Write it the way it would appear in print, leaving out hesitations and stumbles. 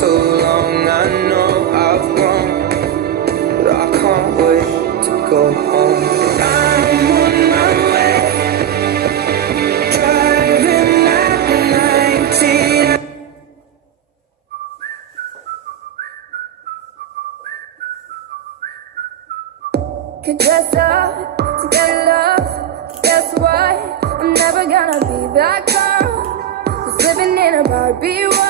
so long. I know I've grown, but I can't wait to go home. I'm on my way, driving at 19. Could dress up to get love. Guess what? I'm never gonna be that girl who's living in a Barbie world.